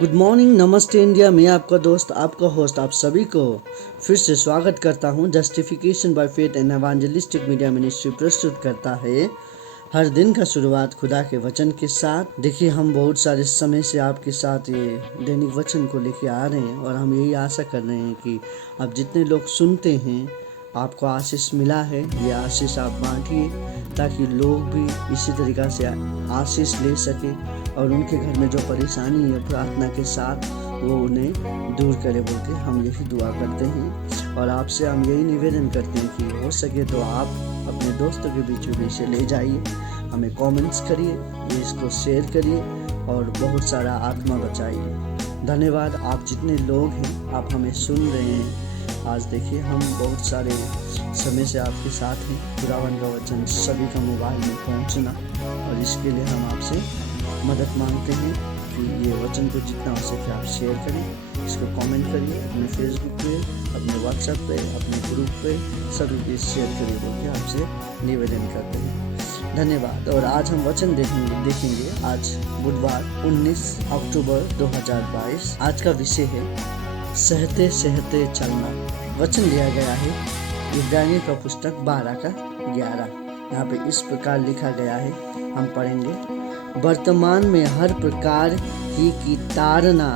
Good morning, नमस्ते India. मैं आपका दोस्त, आपका होस्ट, आप सभी को फिर से स्वागत करता हूं। Justification by faith and evangelistic media ministry प्रस्तुत करता है हर दिन का शुरुआत खुदा के वचन के साथ। देखिए, हम बहुत सारे समय से आपके साथ ये दैनिक वचन को लेके आ रहे हैं और हम यही आशा कर रहे हैं कि आप जितने लोग सुनते हैं आपको आशीष मिला है। ये आशीष आप बांटिए ताकि लोग भी इसी तरीक़ा से आशीष ले सके और उनके घर में जो परेशानी है प्रार्थना के साथ वो उन्हें दूर करे बोल के हम यही दुआ करते हैं। और आपसे हम यही निवेदन करते हैं कि हो सके तो आप अपने दोस्तों के बीच में इसे ले जाइए, हमें कमेंट्स करिए, इसको शेयर करिए और बहुत सारा आत्मा बचाइए। धन्यवाद। आप जितने लोग हैं आप हमें सुन रहे हैं। आज देखिए, हम बहुत सारे समय से आपके साथ हैं। खुदावन का वचन सभी का मोबाइल में पहुंचना, और इसके लिए हम आपसे मदद मांगते हैं कि ये वचन को जितना हो सके आप शेयर करें, इसको कमेंट करिए, अपने फेसबुक पे, अपने व्हाट्सएप पे, अपने ग्रुप पे सभी पे शेयर करिए बोल के आपसे निवेदन करते हैं। धन्यवाद। और आज हम वचन देखेंगे आज बुधवार 19 अक्टूबर 2022। आज का विषय है सहते सहते चलना। वचन लिया गया है इब्रानियों का पुस्तक 12:11। यहाँ पे इस प्रकार लिखा गया है, हम पढ़ेंगे। वर्तमान में हर प्रकार की ताड़ना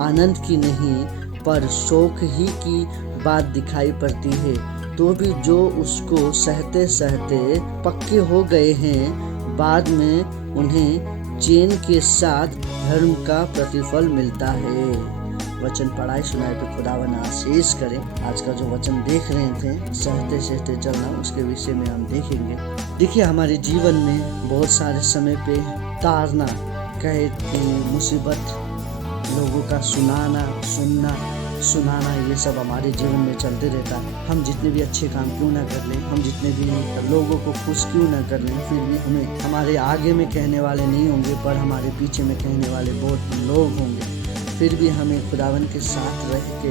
आनंद की नहीं पर शोक ही की बात दिखाई पड़ती है, तो भी जो उसको सहते सहते पक्के हो गए हैं बाद में उन्हें चैन के साथ धर्म का प्रतिफल मिलता है। वचन पढ़ाई सुनाई पे खुदावन आशीष करें। आज का जो वचन देख रहे थे सहते सहते चलना, उसके विषय में हम देखेंगे। देखिए, हमारे जीवन में बहुत सारे समय पे तारना, कहे मुसीबत, लोगों का सुनाना ये सब हमारे जीवन में चलते रहता है। हम जितने भी अच्छे काम क्यों ना कर लें, हम जितने भी लोगों को खुश क्यों ना कर लें, फिर भी हमें हमारे आगे में कहने वाले नहीं होंगे पर हमारे पीछे में कहने वाले बहुत लोग होंगे। फिर भी हमें खुदावन के साथ रह के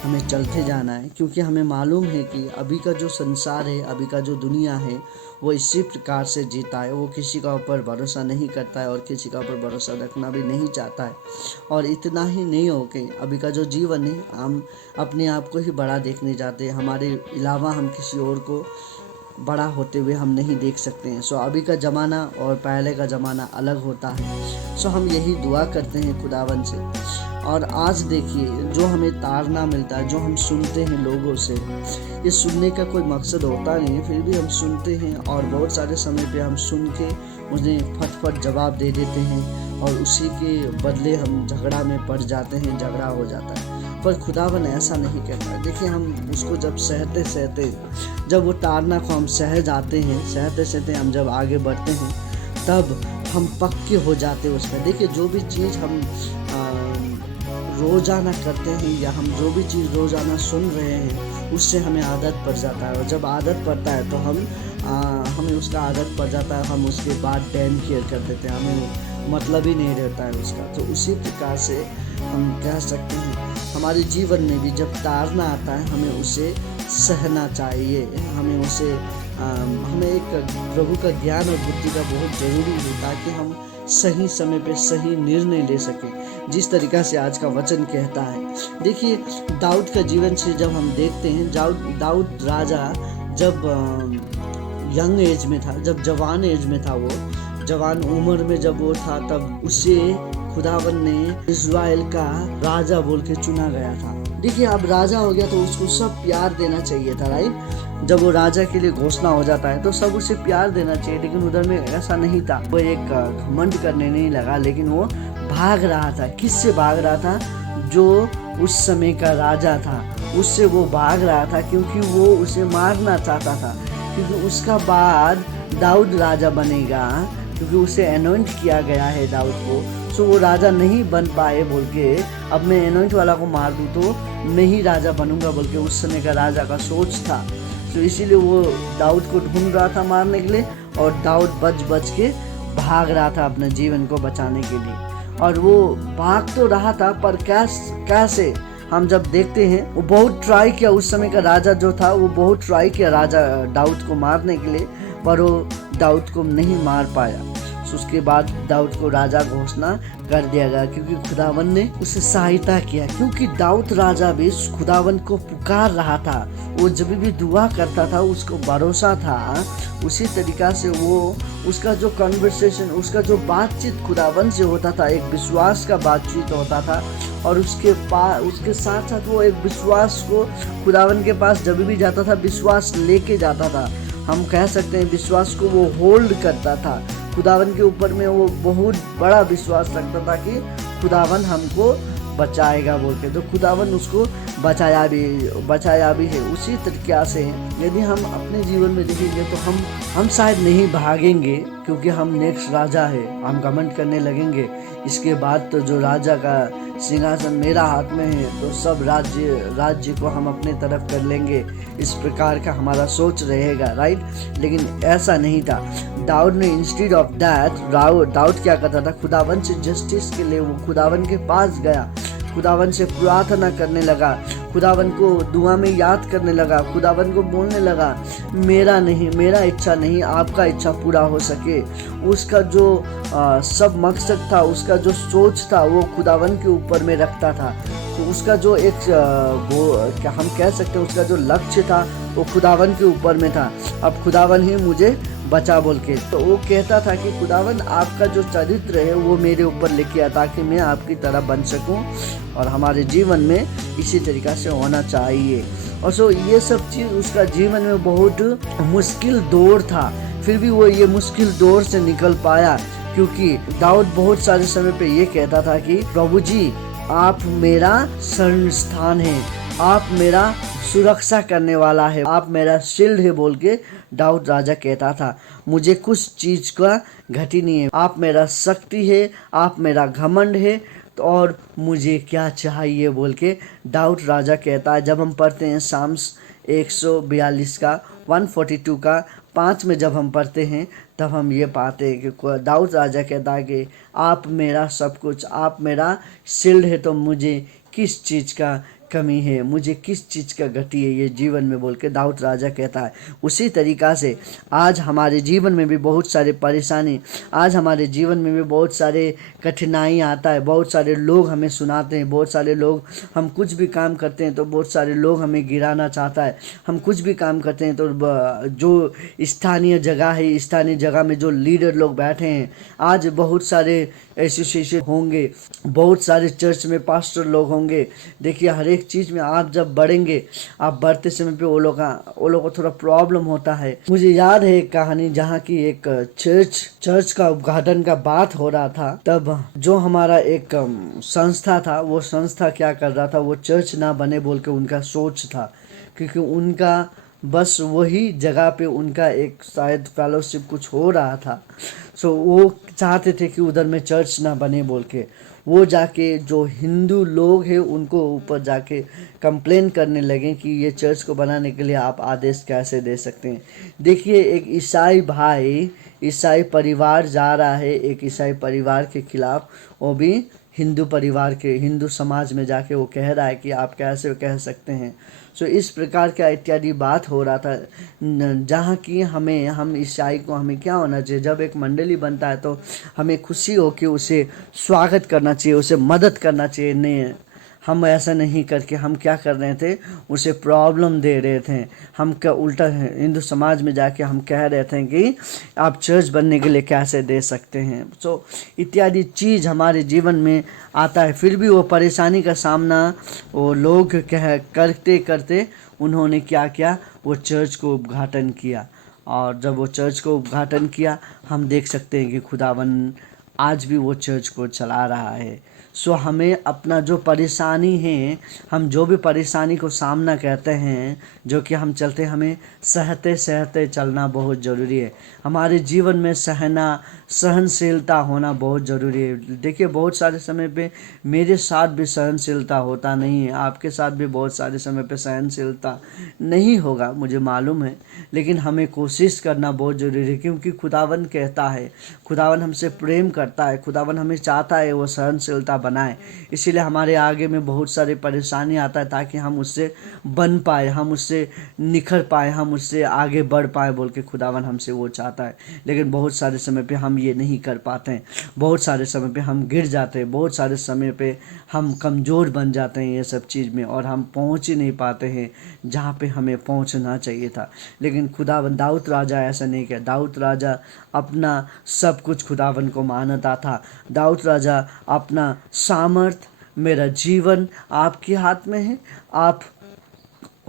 हमें चलते जाना है, क्योंकि हमें मालूम है कि अभी का जो संसार है, अभी का जो दुनिया है, वो इसी प्रकार से जीता है। वो किसी का ऊपर भरोसा नहीं करता है और किसी का ऊपर भरोसा रखना भी नहीं चाहता है। और इतना ही नहीं हो के अभी का जो जीवन है, हम अपने आप को ही बड़ा देखने जाते हैं। हमारे अलावा हम किसी और को बड़ा होते हुए हम नहीं देख सकते हैं। सो अभी का ज़माना और पहले का ज़माना अलग होता है। सो हम यही दुआ करते हैं खुदावन से। और आज देखिए, जो हमें ताड़ना मिलता है, जो हम सुनते हैं लोगों से, ये सुनने का कोई मकसद होता नहीं है, फिर भी हम सुनते हैं और बहुत सारे समय पे हम सुन के उन्हें फटफट जवाब दे देते हैं और उसी के बदले हम झगड़ा में पड़ जाते हैं, झगड़ा हो जाता है। पर खुदावन ऐसा नहीं कहता। देखिए, हम उसको जब सहते सहते, जब वो ताड़ना को हम सह जाते हैं, सहते सहते हम जब आगे बढ़ते हैं, तब हम पक्के हो जाते हैं उसमें। देखिए, जो भी चीज़ हम रोज़ाना करते हैं या हम जो भी चीज़ रोज़ाना सुन रहे हैं, उससे हमें आदत पड़ जाता है। और जब आदत पड़ता है तो हमें उसका आदत पड़ जाता है, हम उसके बाद डैम केयर कर देते हैं, हमें मतलब ही नहीं रहता है उसका। तो उसी प्रकार से हम कह सकते हैं हमारे जीवन में भी जब ताड़ना आता है, हमें उसे सहना चाहिए। हमें एक प्रभु का ज्ञान और बुद्धि का बहुत ज़रूरी है, ताकि हम सही समय पे सही निर्णय ले सकें, जिस तरीक़ा से आज का वचन कहता है। देखिए, दाऊद का जीवन से जब हम देखते हैं, दाऊद राजा जब यंग एज में था, जब जवान एज में था, वो जवान उम्र में जब वो था, तब उसे खुदावन ने इज़राइल का राजा बोल के चुना गया था। देखिए, अब राजा हो गया तो उसको सब प्यार देना चाहिए था, राइट। जब वो राजा के लिए घोषणा हो जाता है तो सब उसे प्यार देना चाहिए, लेकिन उधर में ऐसा नहीं था। वो एक घमंड करने नहीं लगा, लेकिन वो भाग रहा था। किससे भाग रहा था? जो उस समय का राजा था, उससे वो भाग रहा था, क्योंकि वो उसे मारना चाहता था, क्योंकि उसका बाद दाऊद राजा बनेगा, क्योंकि उसे अनॉइंट किया गया है दाऊद को। सो वो राजा नहीं बन पाए बोल के, अब मैं अनॉइंट वाला को मार दूँ तो मैं ही राजा बनूंगा बोल के उस समय का राजा का सोच था। तो इसीलिए वो दाऊद को ढूंढ रहा था मारने के लिए, और दाऊद बच के भाग रहा था अपने जीवन को बचाने के लिए। और वो भाग तो रहा था, पर कैसे हम जब देखते हैं, वो बहुत ट्राई किया। उस समय का राजा जो था वो बहुत ट्राई किया राजा दाऊद को मारने के लिए, पर वो दाऊद को नहीं मार पाया। उसके बाद दाऊद को राजा घोषणा कर दिया गया, क्योंकि खुदावन ने उसे सहायता किया। क्योंकि दाऊद राजा भी खुदावन को पुकार रहा था, वो जब भी दुआ करता था उसको भरोसा था, उसी तरीका से वो उसका जो कन्वर्सेशन, उसका जो बातचीत खुदावन से होता था, एक विश्वास का बातचीत होता था। और उसके साथ साथ वो एक विश्वास को खुदावन के पास जब भी जाता था विश्वास लेके जाता था। हम कह सकते हैं विश्वास को वो होल्ड करता था। खुदावन के ऊपर में वो बहुत बड़ा विश्वास रखता था कि खुदावन हमको बचाएगा बोल के। तो खुदावन उसको बचाया भी है। उसी तरीके से यदि हम अपने जीवन में देखेंगे तो हम शायद नहीं भागेंगे, क्योंकि हम नेक्स्ट राजा है, हम घमंड करने लगेंगे इसके बाद तो जो राजा का सिंहासन मेरा हाथ में है तो सब राज्य को हम अपने तरफ कर लेंगे, इस प्रकार का हमारा सोच रहेगा, राइट। लेकिन ऐसा नहीं था। दाऊद ने इंस्टेड ऑफ दैट, दाऊद क्या करता था, खुदावन से जस्टिस के लिए वो खुदावन के पास गया, खुदावन से प्रार्थना करने लगा, खुदावन को दुआ में याद करने लगा, खुदावन को बोलने लगा मेरा इच्छा नहीं, आपका इच्छा पूरा हो सके। उसका जो सब मकसद था, उसका जो सोच था वो खुदावन के ऊपर में रखता था। तो उसका जो एक क्या हम कह सकते हैं, उसका जो लक्ष्य था वो खुदावन के ऊपर में था। अब खुदावन ही मुझे बचा बोल के, तो वो कहता था कि खुदावन आपका जो चरित्र है वो मेरे ऊपर लेके आ, ताकि मैं आपकी तरह बन सकूं। और हमारे जीवन में इसी तरीका से होना चाहिए। और ये सब चीज़ उसका जीवन में बहुत मुश्किल दौर था, फिर भी वो ये मुश्किल दौर से निकल पाया, क्योंकि दाऊद बहुत सारे समय पे ये कहता था कि प्रभु जी आप मेरा शरण स्थान है, आप मेरा सुरक्षा करने वाला है, आप मेरा शील्ड है बोल के दाऊद राजा कहता था। मुझे कुछ चीज का घटी नहीं है, आप मेरा शक्ति है, आप मेरा घमंड है, तो और मुझे क्या चाहिए बोल के दाऊद राजा कहता है। जब हम पढ़ते हैं साम्स 142 का 142 का 5 में जब हम पढ़ते हैं तब हम ये पाते हैं कि दाऊद राजा कहता है कि आप मेरा सब कुछ, आप मेरा शील्ड है, तो मुझे किस चीज़ का कमी है, मुझे किस चीज़ का घटी है ये जीवन में बोल के दाऊद राजा कहता है। उसी तरीक़ा से आज हमारे जीवन में भी बहुत सारे परेशानी, आज हमारे जीवन में भी बहुत सारे कठिनाई आता है, बहुत सारे लोग हमें सुनाते हैं, बहुत सारे लोग, हम कुछ भी काम करते हैं तो बहुत सारे लोग हमें गिराना चाहता है, हम कुछ भी काम करते हैं तो जो स्थानीय जगह है, स्थानीय जगह में जो लीडर लोग बैठे हैं, आज बहुत सारे एसोसिएशन होंगे, बहुत सारे चर्च में पास्टर लोग होंगे। देखिए हर एक चीज़ में आप जब बढ़ेंगे, आप बढ़ते समय पे वो लोग को थोड़ा प्रॉब्लम होता है। मुझे याद है एक कहानी जहाँ की एक चर्च का उद्घाटन का बात हो रहा था, तब जो हमारा एक संस्था था, वो संस्था क्या कर रहा था, वो चर्च ना बने बोल के उनका सोच था, क्योंकि उनका बस वही जगह पे उनका एक शायद फेलोशिप कुछ हो रहा था। सो वो चाहते थे कि उधर में चर्च ना बने बोल के। वो जाके जो हिंदू लोग हैं उनको ऊपर जाके कंप्लेन करने लगे कि ये चर्च को बनाने के लिए आप आदेश कैसे दे सकते हैं। देखिए एक ईसाई भाई, ईसाई परिवार जा रहा है एक ईसाई परिवार के खिलाफ, वो भी हिंदू परिवार के, हिंदू समाज में जाके वो कह रहा है कि आप कैसे कह सकते हैं। सो इस प्रकार का इत्यादि बात हो रहा था, जहाँ की हम ईसाई को हमें क्या होना चाहिए, जब एक मंडली बनता है तो हमें खुशी हो कि उसे स्वागत करना चाहिए, उसे मदद करना चाहिए। नहीं, हम ऐसा नहीं करके हम क्या कर रहे थे, उसे प्रॉब्लम दे रहे थे। हम क्या उल्टा हिंदू समाज में जाके हम कह रहे थे कि आप चर्च बनने के लिए कैसे दे सकते हैं। सो इत्यादि चीज़ हमारे जीवन में आता है, फिर भी वो परेशानी का सामना वो लोग करते करते उन्होंने क्या किया, वो चर्च को उद्घाटन किया। और जब वो चर्च को उद्घाटन किया, हम देख सकते हैं कि खुदावन आज भी वो चर्च को चला रहा है। सो हमें अपना जो परेशानी है, हम जो भी परेशानी को सामना करते हैं, जो कि हम चलते, हमें सहते सहते चलना बहुत ज़रूरी है। हमारे जीवन में सहनशीलता होना बहुत ज़रूरी है। देखिए बहुत सारे समय पे मेरे साथ भी सहनशीलता होता नहीं है, आपके साथ भी बहुत सारे समय पे सहनशीलता नहीं होगा, मुझे मालूम है। लेकिन हमें कोशिश करना बहुत ज़रूरी है, क्योंकि खुदावन कहता है, खुदावन हमसे प्रेम करता है, खुदावन हमें चाहता है वो सहनशीलता बनाए, इसीलिए हमारे आगे में बहुत सारी परेशानी आता है ताकि हम उससे बन पाए, हम उससे निखर पाए, हम उससे आगे बढ़ पाए बोल के खुदावन हमसे वो चाहता है। लेकिन बहुत सारे समय पे हम ये नहीं कर पाते हैं, बहुत सारे समय पे हम गिर जाते हैं, बहुत सारे समय पे हम कमज़ोर बन जाते हैं ये सब चीज़ में, और हम पहुंच ही नहीं पाते हैं जहाँ पे हमें पहुंचना चाहिए था। लेकिन खुदावन, दाऊद राजा ऐसा नहीं किया। दाऊद राजा अपना सब कुछ खुदावन को मानता था। दाऊद राजा अपना सामर्थ, मेरा जीवन आपके हाथ में है, आप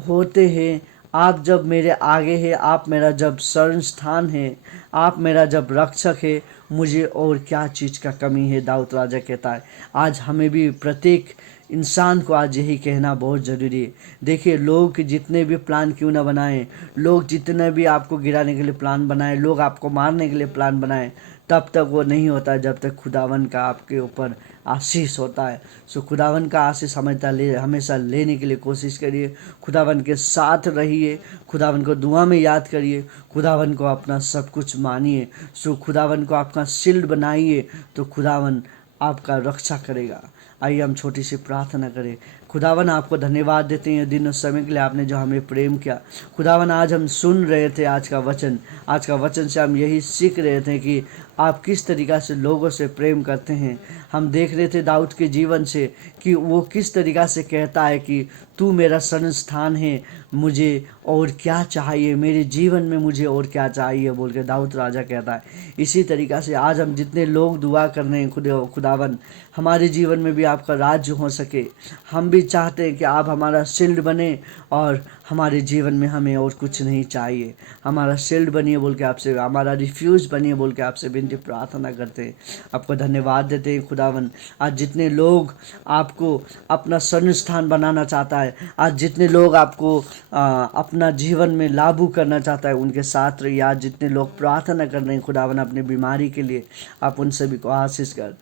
होते हैं, आप जब मेरे आगे है, आप मेरा जब शरण स्थान है, आप मेरा जब रक्षक है, मुझे और क्या चीज़ का कमी है, दाऊद राजा कहता है। आज हमें भी, प्रत्येक इंसान को आज यही कहना बहुत ज़रूरी है। देखिए, लोग जितने भी प्लान क्यों ना बनाएं, लोग जितने भी आपको गिराने के लिए प्लान बनाएं, लोग आपको मारने के लिए प्लान बनाएं, तब तक वो नहीं होता जब तक खुदावन का आपके ऊपर आशीष होता है। सो खुदावन का आशीष हमेशा लेने के लिए कोशिश करिए, खुदावन के साथ रहिए, खुदावन को दुआ में याद करिए, खुदावन को अपना सब कुछ मानिए। सो खुदावन को आपका शील्ड बनाइए, तो खुदावन आपका रक्षा करेगा। आइए हम छोटी सी प्रार्थना करें। खुदावन, आपको धन्यवाद देते हैं दिन और समय के लिए, आपने जो हमें प्रेम किया। खुदावन, आज हम सुन रहे थे आज का वचन से हम यही सीख रहे थे कि आप किस तरीक़ा से लोगों से प्रेम करते हैं। हम देख रहे थे दाऊद के जीवन से कि वो किस तरीक़ा से कहता है कि तू मेरा शरण स्थान है, मुझे और क्या चाहिए, मेरे जीवन में मुझे और क्या चाहिए बोल के दाऊद राजा कहता है। इसी तरीक़ा से आज हम जितने लोग दुआ कर रहे हैं, खुदावन हमारे जीवन में भी आपका राज्य हो सके। हम भी चाहते हैं कि आप हमारा शील्ड बने और हमारे जीवन में हमें और कुछ नहीं चाहिए। हमारा शील्ड बनिए बोल के आपसे, हमारा रिफ्यूज बनिए बोल के आपसे विनती प्रार्थना करते हैं। आपको धन्यवाद देते हैं खुदावन। आज जितने लोग आपको अपना शरण स्थान बनाना चाहता है, आज जितने लोग आपको अपना जीवन में लागू करना चाहता है, उनके साथ रहिए। आज जितने लोग प्रार्थना कर रहे हैं खुदावन अपनी बीमारी के लिए, आप उन सभी को आशीष कर।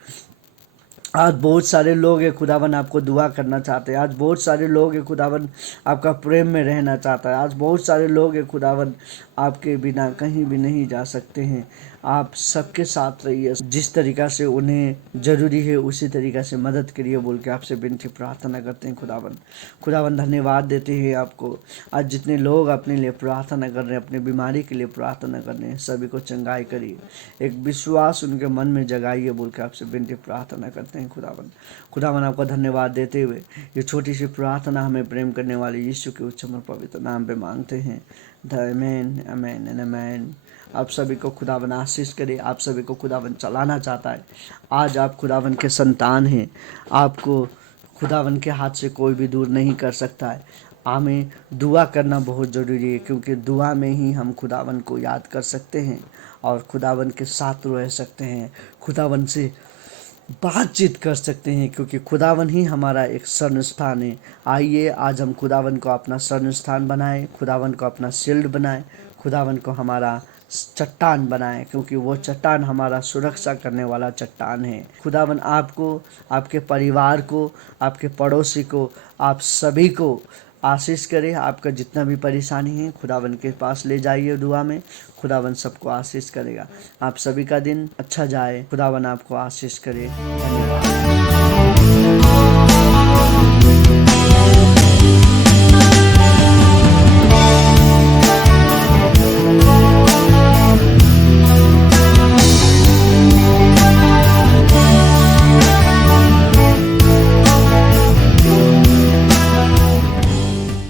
आज बहुत सारे लोग हैं खुदावन आपको दुआ करना चाहते हैं। आज बहुत सारे लोग हैं खुदावन आपका प्रेम में रहना चाहता है। आज बहुत सारे लोग हैं खुदावन आपके बिना कहीं भी नहीं जा सकते हैं। आप सबके साथ रहिए, जिस तरीक़ा से उन्हें ज़रूरी है उसी तरीक़ा से मदद करिए बोल के आपसे विनती प्रार्थना करते हैं खुदावन धन्यवाद देते हैं आपको। आज जितने लोग अपने लिए प्रार्थना कर रहे हैं, अपने बीमारी के लिए प्रार्थना कर रहे हैं, सभी को चंगाई करिए, एक विश्वास उनके मन में जगाइए बोल के आपसे विनती प्रार्थना करते हैं खुदावन आपका धन्यवाद देते हुए ये छोटी सी प्रार्थना हमें प्रेम करने वाले यीशु के उच्च और पवित्र नाम पे मांगते हैं। आमीन, आमीन एंड आमीन। आप सभी को खुदावन आशीष करे। आप सभी को खुदावन चलाना चाहता है। आज आप खुदावन के संतान हैं, आपको खुदावन के हाथ से कोई भी दूर नहीं कर सकता है। हमें दुआ करना बहुत ज़रूरी है, क्योंकि दुआ में ही हम खुदावन को याद कर सकते हैं और खुदावन के साथ रह सकते हैं, खुदावन से बातचीत कर सकते हैं, क्योंकि खुदावन ही हमारा एक शरण स्थान है। आइए आज हम खुदावन को अपना शरण स्थान बनाएं, खुदावन को अपना शील्ड बनाएं, खुदावन को हमारा चट्टान बनाएं, क्योंकि वो चट्टान हमारा सुरक्षा करने वाला चट्टान है। खुदावन आपको, आपके परिवार को, आपके पड़ोसी को, आप सभी को आशीष करे। आपका जितना भी परेशानी है खुदावन के पास ले जाइए दुआ में, खुदावन सबको आशीष करेगा। आप सभी का दिन अच्छा जाए, खुदावन आपको आशीष करे। धन्यवाद।